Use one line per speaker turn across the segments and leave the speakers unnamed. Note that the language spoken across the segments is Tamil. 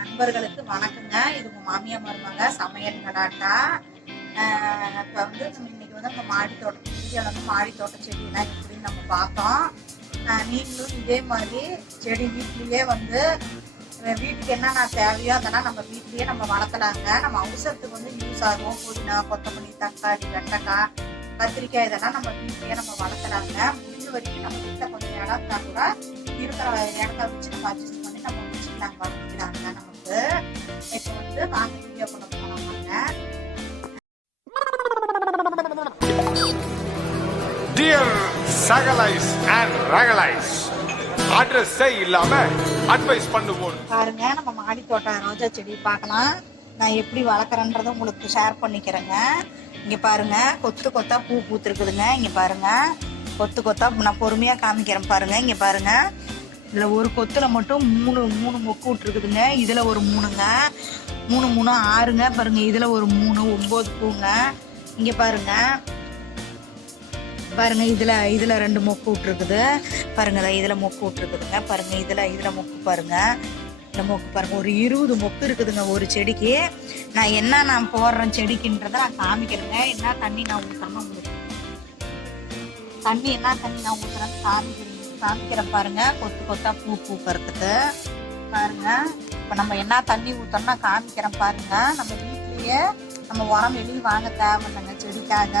நண்பர்களுக்கு வணக்கங்க. இது உங்க மாமியா மருமக சமையல் கடாட்டா இப்போ வந்து நம்ம இன்னைக்கு வந்து நம்ம மாடி தோட்டம் வீடியோவில் வந்து மாடி தோட்ட செடியெல்லாம் எப்படின்னு நம்ம பார்த்தோம். நீங்களும் இதே மாதிரி செடி வீட்லேயே வந்து வீட்டுக்கு என்னென்ன தேவையோ அதெல்லாம் நம்ம வீட்லேயே நம்ம வளர்த்தலாங்க நம்ம அவசரத்துக்கு வந்து யூஸ் ஆகும். புதினா கொத்தமல்லி தக்காளி வெண்டைக்காய் கத்திரிக்காய் இதெல்லாம் நம்ம வீட்லேயே நம்ம வளர்த்தலாங்க முடிஞ்ச வரைக்கும் நம்ம வீட்டில் கொஞ்சம் இடம் இருந்தா கூட இருக்கிற இடத்த வச்சு நம்ம அட்ஜஸ்ட் பண்ணி நம்ம வச்சுக்கலாங்க வளர்த்துக்கலாங்க நமக்கு இப்போ வந்து வாங்க வீடியோ பண்ண போனாங்க
டியர் சகலைஸ் அண்ட் ரகலைஸ் அட்ரஸே இல்லாம அட்வைஸ் பண்ணுவோம்.
பாருங்க நம்ம மாடி தோட்டம் ரோஜா செடி பார்க்கலாம். நான் எப்படி வளர்க்குறேன்றதை உங்களுக்கு ஷேர் பண்ணிக்கிறேங்க. இங்க பாருங்க கொத்து கொத்தா பூ பூத்துருக்குதுங்க. இங்க பாருங்க கொத்து கொத்தா நான் பொறுமையா காமிக்கிறேன் பாருங்க. இங்க பாருங்க இதுல ஒரு கொத்துல மட்டும் மூணு மூணு மொக்கு விட்டுருக்குதுங்க. இதுல ஒரு மூணுங்க. மூணு மூணு ஆறுங்க. பாருங்க இதுல ஒரு மூணு ஒன்பது பூங்க. இங்க பாருங்க. பாருங்க இதுல இதுல ரெண்டு மொக்கு விட்டுருக்குது. பாருங்க இதில் இதுல மொக்கு விட்டுருக்குதுங்க. பாருங்க இதுல இதுல மொக்கு பாருங்க. இந்த மொக்கு பாருங்க ஒரு இருபது மொக்கு இருக்குதுங்க ஒரு செடிக்கு. நான் என்ன நான் போடுறேன் செடிக்குன்றத நான் காமிக்கிறேங்க. என்ன தண்ணி நான் ஊற்றுறேன்னு உங்களுக்கு தண்ணி என்ன தண்ணி நான் ஊற்றுறேன்னு காமிக்கிறேன் காமிக்கிறேன் பாருங்க கொத்து கொத்தா பூ பூக்கிறதுக்கு. பாருங்க இப்போ நம்ம என்ன தண்ணி ஊற்றோம்னா காமிக்கிறேன் பாருங்க. நம்ம வீட்லயே நம்ம உரம் வெளியே வாங்க தேவையில்லைங்க செடிக்காக.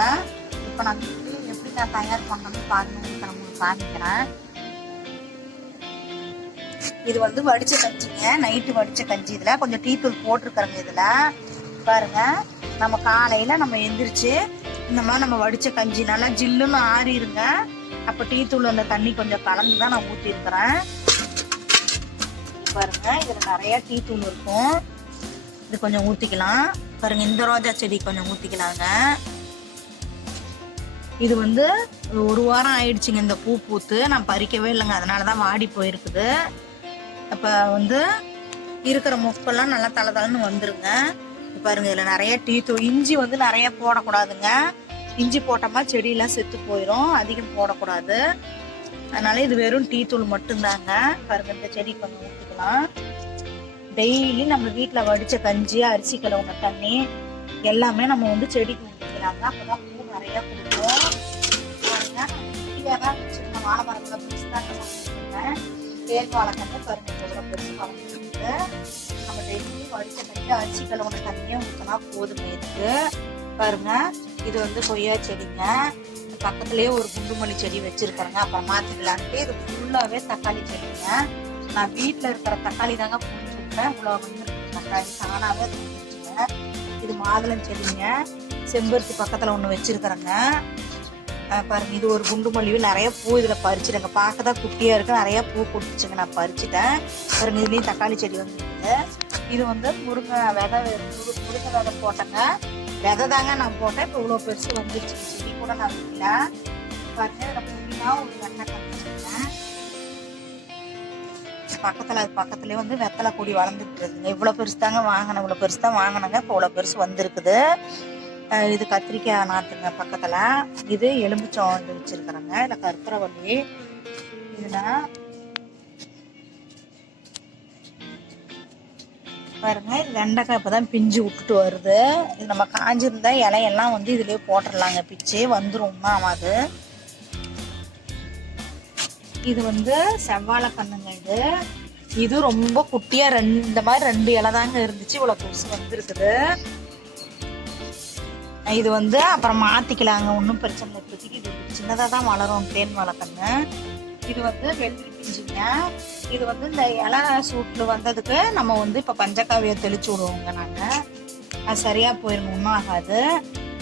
இப்போ நான் வீட்லயே எப்படி நான் தயார் பண்ணணும்னு பாருங்க உங்களுக்கு நான் உங்களுக்கு காமிக்கிறேன். இது வந்து வடிச்ச கஞ்சிங்க நைட்டு வடிச்ச கஞ்சி இதுல. கொஞ்சம் டீ தூள் போட்டிருக்கிறோங்க இதுல. பாருங்க நம்ம காலையில நம்ம எந்திரிச்சு இந்த மாதிரி நம்ம வடிச்ச கஞ்சி நல்லா ஜில்லுன்னு ஆறிடுங்க அப்ப டீ தூள் அந்த தண்ணி கொஞ்சம் கலந்து தான் நான் ஊத்தி இருக்கிறேன் பாருங்க இதுல நிறைய டீ தூள் இருக்கும். இது கொஞ்சம் ஊத்திக்கலாம். பாருங்க இந்த ரோஜா செடி கொஞ்சம் ஊத்திக்கலாங்க. இது வந்து ஒரு வாரம் ஆயிடுச்சுங்க இந்த பூ பூத்து. நான் பறிக்கவே இல்லைங்க அதனால தான் வாடி போயிருக்குது. அப்போ வந்து இருக்கிற மொக்கெல்லாம் நல்லா தலை தலைன்னு வந்துருங்க. பாருங்க இதில் நிறைய டீ தூள் இஞ்சி வந்து நிறைய போடக்கூடாதுங்க. இஞ்சி போட்டோமா செடியெல்லாம் செத்து போயிடும் அதிகம் போடக்கூடாது. அதனால இது வெறும் டீ தூள் மட்டும்தாங்க. பாருங்க இந்த செடி கொஞ்சம் ஊற்றிக்கலாம் டெய்லி நம்ம வீட்டில் வடித்த கஞ்சி அரிசி கலவுன தண்ணி எல்லாமே நம்ம வந்து செடிக்கு ஊற்றிக்கலாங்க அப்பதான் பூ நிறையா கொடுக்கும் பாருங்க குட்டியாக தான் வச்சிருக்கேன். வாழை மரத்தில் தான் பாருங்க பெருசு வளர்ந்துருக்கு. நம்ம டெய்லி வடித்த கஞ்சி அரிசி கலவுன தண்ணியை ஊற்றினா போதுமே இதுக்கு. பாருங்க இது வந்து கொய்யா செடிங்க. பக்கத்துலேயே ஒரு குண்டுமல்லி செடி வச்சிருக்கிறேங்க. அப்புறம் மாத்திக்கலான்ட்டு இது ஃபுல்லாகவே தக்காளி செடிங்க. நான் வீட்டில் இருக்கிற தக்காளி தாங்க புரிஞ்சுருக்கேன் இவ்வளோ வந்து தக்காளி தானாகவே இது மாதுளம் செடிங்க. செம்பருத்தி பக்கத்தில் ஒன்று வச்சிருக்கிறேங்க. பாருங்க. இது ஒரு குண்டு மல்லியும் நிறைய பூ இதில் பறிச்சிடுங்க பார்க்க தான் குட்டியாக இருக்கு. நிறைய பூ கொடுத்துச்சுங்க. நான் பறிச்சிட்டேன். பாருங்க இதுலேயும் தக்காளி செடி வந்துருக்குது. இது வந்து முருங்கை விதை முருங்கை விதை போட்டேங்க. விதை தாங்க நான் போட்டேன். இப்போ இவ்வளோ பெருசு வந்துருச்சு. செடி கூட நான் வைக்கல. பாருங்க இதில் புதினா ஒரு வெண்ணெய் கழிச்சிருக்கேன் பக்கத்தில் அது பக்கத்துலேயே வந்து வெத்தலை கொடி வளர்ந்துட்டு இருக்குங்க. இவ்வளோ பெருசு தாங்க வாங்கினேன். இவ்வளோ பெருசு தான் வாங்கினேங்க. இப்போ இவ்வளோ பெருசு வந்திருக்குது. இது கத்திரிக்காய் நாற்றுங்க பக்கத்தில். இது எலும்புச்சம் வந்து வச்சுருக்குறேங்க. இதில் கருத்துறவள்ளி இதில் பாருங்க இது வெண்டைக்காய் இப்போ தான் பிஞ்சு விட்டுட்டு வருது. இது நம்ம காஞ்சிருந்தா இலையெல்லாம் வந்து இதுலேயே போட்டுடலாங்க. பிச்சு வந்துடும் ஒன்றும் ஆகாது இது வந்து செவ்வாழை கண்ணுங்க இது. இது ரொம்ப குட்டியா ரெண்டு இந்த மாதிரி ரெண்டு இலை தாங்க இருந்துச்சு. இவ்வளவு கொசு வந்துருக்குது. இது வந்து அப்புறம் மாத்திக்கலாங்க. ஒன்றும் பிரச்சனை இல்லை. இப்போதைக்கு இது சின்னதாக தான் வளரும். தேன் வாழைக்கண்ணு. இது வந்து வெள்ளி பிஞ்சுங்க. இது வந்து இந்த இலை சூட்டில் வந்ததுக்கு நம்ம வந்து இப்போ பஞ்சக்காவியை தெளிச்சு விடுவோங்க நாங்கள் அது சரியாக போயிருங்க ஒன்றும் ஆகாது.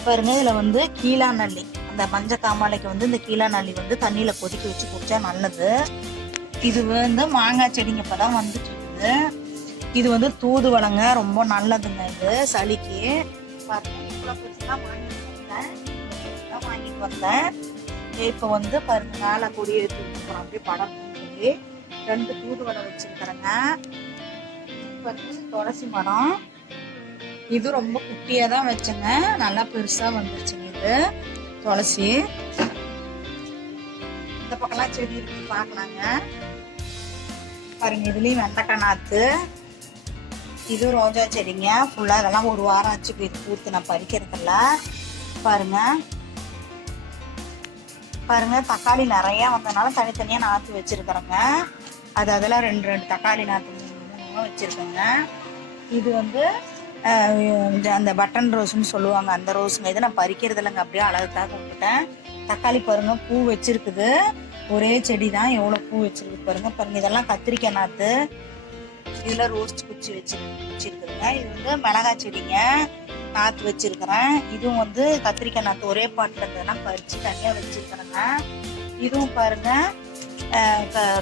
பாருங்க இதில் வந்து கீழா நல்லி அந்த மஞ்ச காமாலைக்கு வந்து இந்த கீழா நல்லி வந்து தண்ணியில் கொதிக்க வச்சு குடிச்சா நல்லது. இது வந்து மாங்காய் செடிங்க இப்போ தான் வந்துட்டு இருக்குது. இது வந்து தூதுவளங்க ரொம்ப நல்லதுங்க இது சளிக்கு. பாருங்க இவ்வளோ பெருசுலாம் வாங்கிட்டு வந்தேன். வாங்கிட்டு வந்தேன். இப்போ வந்து பாருங்க மேலே கொடி எடுத்து அப்படியே படம் சொல்லி ரெண்டு தூதுவளை வச்சிருக்கிறேங்க. வந்து துளசி மரம். இது ரொம்ப குட்டியாக தான் வச்சேங்க. நல்லா பெருசாக வந்துருச்சுங்க இது. துளசி. இந்த பக்கம்லாம் செடி இருக்கு பார்க்கலாங்க. பாருங்க இதுலேயும் வெண்டைக்காய் நாற்று இது ரோஜா செடிங்க. ஃபுல்லாக இதெல்லாம் ஒரு வாரம் ஆச்சு இது பூத்து நான் பறிக்கிறதில்ல. பாருங்க. பாருங்க தக்காளி நிறைய வந்ததுனால தனித்தனியாக நாற்று வச்சிருக்கிறேங்க. அது அதெல்லாம் ரெண்டு ரெண்டு தக்காளி நாற்று வச்சுருக்கோங்க. இது வந்து இந்த அந்த பட்டன் ரோஸ்னு சொல்லுவாங்க. அந்த ரோஸுங்க இதை நான் பறிக்கிறது இல்லைங்க. அப்படியே அழகுக்காக விட்டுட்டேன். தக்காளி பாருங்க பூ வச்சிருக்குது. ஒரே செடி தான். எவ்வளோ பூ வச்சிருக்கு பாருங்க. பாருங்க இதெல்லாம் கத்திரிக்காய் நாற்று இதில் ரோஸ்ட் குச்சி வச்சு வச்சிருக்குதுங்க. இது வந்து மிளகாய் செடிங்க. நாற்று வச்சிருக்கிறேன். இதுவும் வந்து கத்திரிக்காய் நாற்று ஒரே பாட்டில் இருந்ததுன்னா பறித்து தனியாக வச்சிருக்கிறேங்க. இதுவும் பாருங்க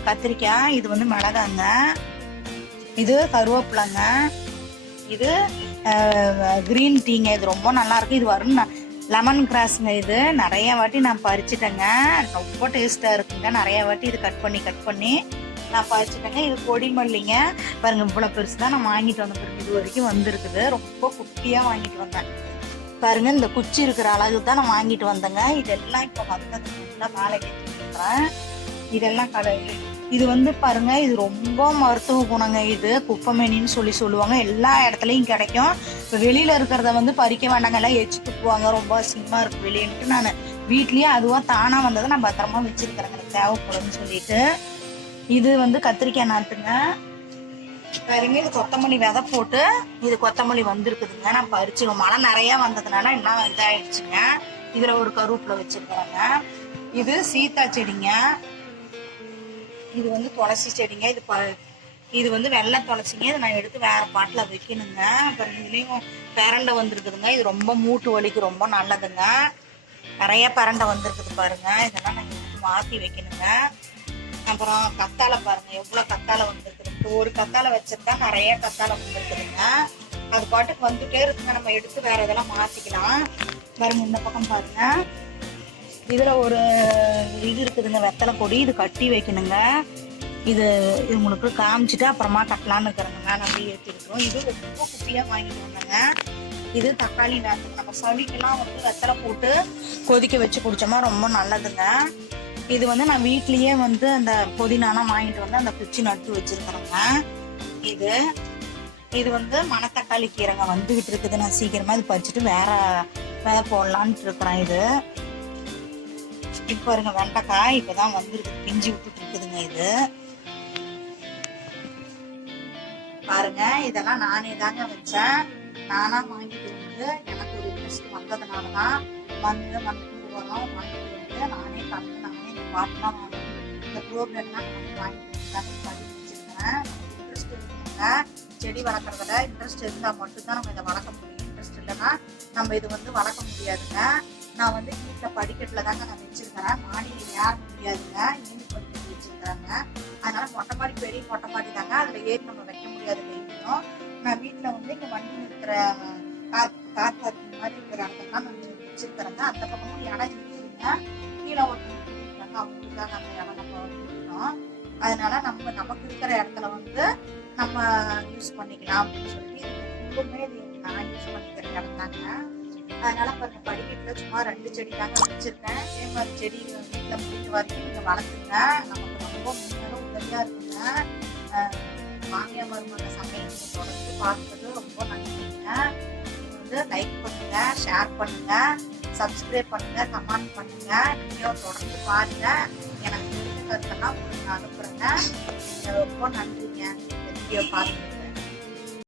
கத்திரிக்காய் இது வந்து மிளகாங்க. இது கருவேப்பிலைங்க. இது க்ரீன் டீங்க. இது ரொம்ப நல்லா இருக்கு இது வரும் லெமன் கிராஸ்ங்க இது. நிறைய வாட்டி நான் பறிச்சிட்டேங்க. ரொம்ப டேஸ்டா இருக்குங்க. நிறைய வாட்டி இது கட் பண்ணி கட் பண்ணி நான் பறிச்சிட்டேங்க. இது கொடி மல்லிங்க. பாருங்க இவ்வளவு பெருசு தான் நான் வாங்கிட்டு வந்த பிறகு இது வரைக்கும் வந்திருக்குது. ரொம்ப குட்டியா வாங்கிட்டு வந்தேன். பாருங்க இந்த குச்சி இருக்கிற அழகு தான் நான் வாங்கிட்டு வந்தேங்க. இதெல்லாம் இப்போ வந்தது ஃபுல்லாக மேலே ஏற்றிருக்கிறேன் இதெல்லாம் கடை. இது வந்து பாருங்க இது ரொம்ப மருத்துவ குணங்க இது. குப்பமேனின்னு சொல்லி சொல்லுவாங்க. எல்லா இடத்துலையும் கிடைக்கும். இப்போ வெளியில இருக்கிறத வந்து பறிக்க வேண்டாங்க. எல்லாம் எச்சு துப்புவாங்க ரொம்ப அசிங்கமா இருக்கு வெளியன்ட்டு நான். வீட்லயே அதுவா தானா வந்ததை நான் பத்திரமா வச்சிருக்கிறேங்க எனக்கு தேவைப்படும்னு சொல்லிட்டு. இது வந்து கத்திரிக்காய் நாட்டுங்க பாருங்க இது கொத்தமல்லி விதை போட்டு இது கொத்தமல்லி வந்திருக்குதுங்க. நான் பறிச்சு மழை நிறைய வந்ததுனால இன்னும் இதாயிடுச்சுங்க. இதுல ஒரு கருவேப்பில வச்சிருக்கிறேங்க. இது சீத்தா செடிங்க. இது வந்து துளசி செடிங்க. இது ப- இது வந்து வெள்ளை துளசிங்க. இதை நான் எடுத்து வேறு பாட்டில் வைக்கணுங்க. அப்புறம் இதுலேயும் பரண்டை வந்திருக்குதுங்க. இது ரொம்ப மூட்டு வலிக்கு ரொம்ப நல்லதுங்க. நிறைய பரண்டை வந்திருக்குது பாருங்க. இதெல்லாம் நான் எடுத்து மாற்றி வைக்கணுங்க. அப்புறம் கத்தாழை பாருங்க. எவ்வளோ கத்தாழை வந்திருக்குது. இப்போ ஒரு கத்தாழை வச்சிருந்தா நிறைய கத்தாழை வந்திருக்குதுங்க. அது பாட்டுக்கு வந்துட்டே இருக்குங்க. நம்ம எடுத்து வேற இதெல்லாம் மாற்றிக்கலாம் வேறு இந்த பக்கம் பாருங்க. இதுல ஒரு இது இருக்குதுங்க வெத்தலை கொடி இது கட்டி வைக்கணுங்க. இது இது உங்களுக்கு காமிச்சிட்டு அப்புறமா கட்டலாம்னு இருக்கிறேங்க. அப்படியே ஏற்றிருக்கிறோம் இது ரொம்ப குட்டியாக வாங்கிட்டு வந்தேங்க. இது தக்காளி நாற்று. நம்ம சளிக்கெல்லாம் வந்து வெத்தலை போட்டு கொதிக்க வச்சு குடித்தோம்னா ரொம்ப நல்லதுங்க. இது வந்து நான் வீட்லேயே வந்து அந்த புதினாலாம் வாங்கிட்டு வந்து அந்த குச்சி நட்டு வச்சுருக்குறேங்க. இது இது வந்து மணத்தக்காளி கீரைங்க. வந்துகிட்டு இருக்குது நான் சீக்கிரமாக இது பறிச்சுட்டு வேற வேற போடலான்ட்டு இருக்கிறேன் இது. இப்போ பாருங்க வெண்டைக்காய் இப்பதான் வந்துருக்கு. பிஞ்சு விட்டுட்டு இருக்குதுங்க இது. பாருங்க இதெல்லாம் நானே தாங்க வச்சேன். நானா வாங்கிட்டு வந்து எனக்கு ஒரு இன்ட்ரெஸ்ட் வந்ததுனாலதான் மண்ணு மண்புழு உரம் வாங்கிட்டு வந்து நானே கலந்து நானே இந்த பாட்டுலாம் வாங்கி இந்த ப்ரோக்ராம்லாம் நான் வாங்கிட்டு வந்து பண்ணி இன்ட்ரெஸ்ட் இருக்குங்க. செடி வளர்க்குறதுல இன்ட்ரெஸ்ட் இருந்தால் மட்டும்தான் நம்ம இதை வளர்க்க முடியும். இன்ட்ரெஸ்ட் இல்லைன்னா நம்ம இது வந்து வளர்க்க முடியாதுங்க. நான் வந்து வீட்டில் படிக்கட்டில் தாங்க நான் வச்சிருக்கிறேன். மாடியில் யார் முடியாதுங்க. ஈடு படிக்கட்டு வச்சிருக்கிறாங்க. அதனால மொட்டை மாடி பெரிய மொட்டை மாடி தாங்க. அதில் ஏறி நம்ம வைக்க முடியாது வெயிலும் நான் வீட்டில் வந்து இங்கே வண்டி இருக்கிற கார் கார் பார்க்கிங் மாதிரி இருக்கிற இடத்துலாம் நான் வச்சிருக்கிறேங்க. அந்த பக்கமும் இடம் இருக்குதுங்க கீழே ஒருத்தவங்க இருக்காங்க. அவங்களுக்காக அந்த இடம் நம்ம வச்சுருக்கோம் அதனால நம்ம நமக்கு இருக்கிற இடத்துல வந்து நம்ம யூஸ் பண்ணிக்கலாம் அப்படின்னு சொல்லி இது ஃபுல்லுமே இது நான் யூஸ் பண்ணிக்கிற இடம் தாங்க. அதனால கொஞ்சம் படிக்கட்டுல சும்மா ரெண்டு செடி தாங்க வச்சுருக்கேன். அதே மாதிரி செடி வீட்டில் முடிஞ்ச வரைக்கும் நீங்கள் வளர்த்துங்க. நமக்கு ரொம்ப முன்னாலும் உதவியாக இருக்குங்க. அஹ் மாமியார் மருமக சமையல் தொடர்ந்து பார்த்தது ரொம்ப நன்றிங்க வந்து லைக் பண்ணுங்க ஷேர் பண்ணுங்க சப்ஸ்கிரைப் பண்ணுங்க கமெண்ட் பண்ணுங்க. வீடியோ தொடர்ந்து பாருங்க. எனக்கு தெரிஞ்ச கருத்தெல்லாம் உங்களுக்கு நான் ரொம்ப நன்றிங்க. வீடியோ பார்த்துட்டு